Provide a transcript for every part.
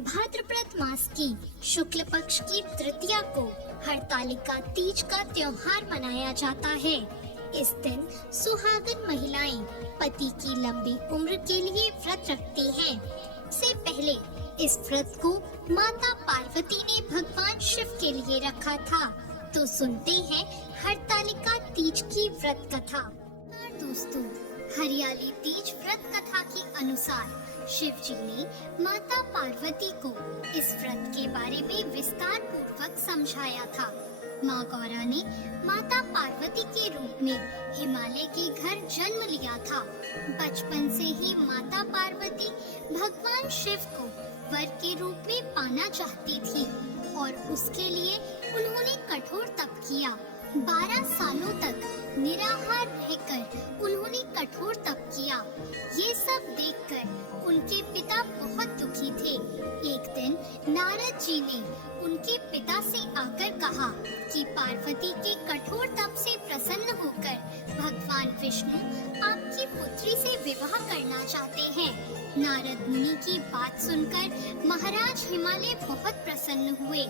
भाद्रपद मास की शुक्ल पक्ष की तृतीया को हरतालिका तीज का त्योहार मनाया जाता है। इस दिन सुहागन महिलाएं पति की लंबी उम्र के लिए व्रत रखती हैं। से पहले इस व्रत को माता पार्वती ने भगवान शिव के लिए रखा था। तो सुनते हैं हरतालिका तीज की व्रत कथा। दोस्तों, हरियाली तीज व्रत कथा के अनुसार शिव जी ने माता पार्वती को इस व्रत के बारे में विस्तार पूर्वक समझाया था। माँ गौरा ने माता पार्वती के रूप में हिमालय के घर जन्म लिया था। बचपन से ही माता पार्वती भगवान शिव को वर के रूप में पाना चाहती थी और उसके लिए उन्होंने कठोर तप किया। 12 सालों तक निराहार रहकर उन्होंने कठोर तप किया। ये सब देखकर उनके पिता बहुत दुखी थे। एक दिन नारद जी ने उनके पिता से आकर कहा कि पार्वती के कठोर तप से प्रसन्न होकर भगवान विष्णु आपकी पुत्री से विवाह करना चाहते हैं। नारद मुनि की बात सुनकर महाराज हिमालय बहुत प्रसन्न हुए।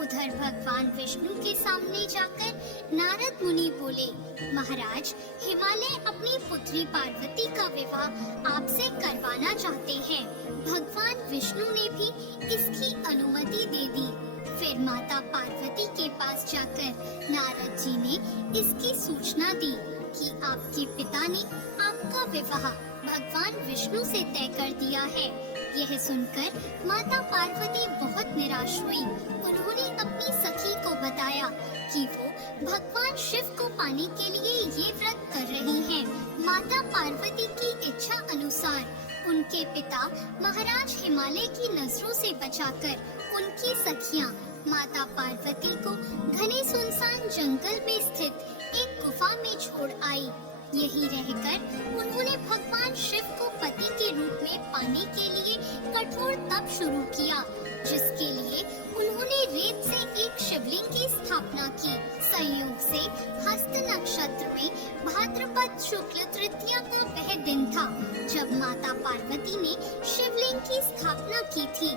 उधर भगवान विष्णु के सामने जाकर नारद मुनि बोले, महाराज, हिमालय अपनी पुत्री पार्वती का विवाह आपसे करवाना चाहते हैं। भगवान विष्णु ने भी इसकी अनुमति दे दी। फिर माता पार्वती के पास जाकर नारद जी ने इसकी सूचना दी कि आपके पिता ने आपका विवाह भगवान विष्णु से तय कर दिया है। यह सुनकर माता पार्वती बहुत निराश हुई। उन्होंने अपनी सखी को बताया कि वो भगवान शिव को पाने के लिए ये व्रत कर रही हैं। माता पार्वती की इच्छा अनुसार उनके पिता महाराज हिमालय की नजरों से बचाकर उनकी सखियां माता पार्वती को घने सुनसान जंगल में स्थित एक गुफा में छोड़ आई। यहीं रहकर उन्होंने भगवान शिव को पति के रूप में पाने के लिए कठोर तप शुरू किया, जिसके लिए उन्होंने रेत से एक शिवलिंग की स्थापना की। संयोग से हस्त नक्षत्र में भाद्रपद शुक्ल तृतीया का वह दिन था जब माता पार्वती ने शिवलिंग की स्थापना की थी।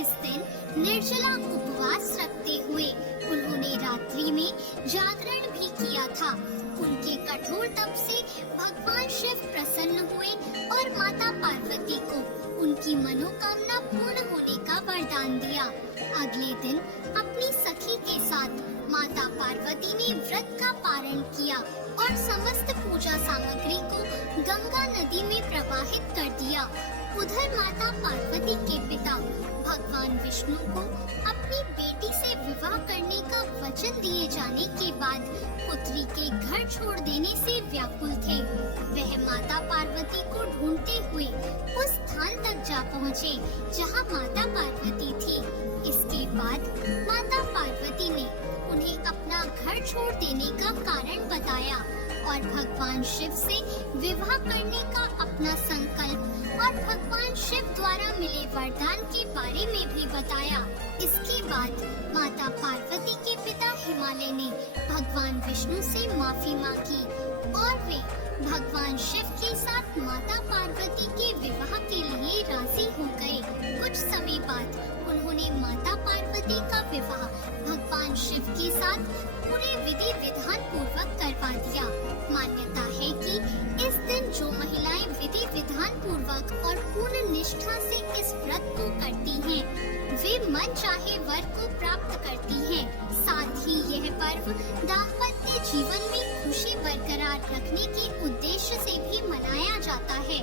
इस दिन निर्जला उपवास रखते हुए उन्होंने रात्रि में जागरण भी किया था। उनके कठोर तप से भगवान शिव प्रसन्न हुए और माता पार्वती को उनकी मनोकामना पूर्ण होने का वरदान दिया। अगले दिन अपनी सखी के साथ माता पार्वती ने व्रत का पारण किया और समस्त पूजा सामग्री को गंगा नदी में प्रवाहित कर दिया। उधर माता पार्वती के पिता भगवान विष्णु को अपनी बेटी से विवाह करने का वचन दिए जाने के बाद पुत्री के घर छोड़ देने से व्याकुल थे। वह माता पार्वती को ढूंढते हुए उस स्थान तक जा पहुँचे जहाँ माता पार्वती थी। इसके बाद माता पार्वती ने उन्हें अपना घर छोड़ देने का कारण बताया और भगवान शिव से विवाह करने का अपना संकल्प और भगवान शिव द्वारा मिले वरदान के बारे में भी बताया। इसके बाद माता पार्वती के पिता हिमालय ने भगवान विष्णु से माफी मांगी और वे भगवान शिव के साथ माता पार्वती के विवाह के लिए राजी हो गए। कुछ समय बाद उन्होंने माता पार्वती का विवाह भगवान शिव के साथ पूरे विधि विधान पूर्वक करवा दिया। मान्यता है कि इस दिन जो महिलाएं विधि विधान पूर्वक और पूर्ण निष्ठा से इस व्रत को करती हैं, वे मन चाहे वर को प्राप्त करती हैं। साथ ही यह पर्व दाम्पत्य जीवन में खुशी बरकरार रखने के उद्देश्य से भी मनाया जाता है।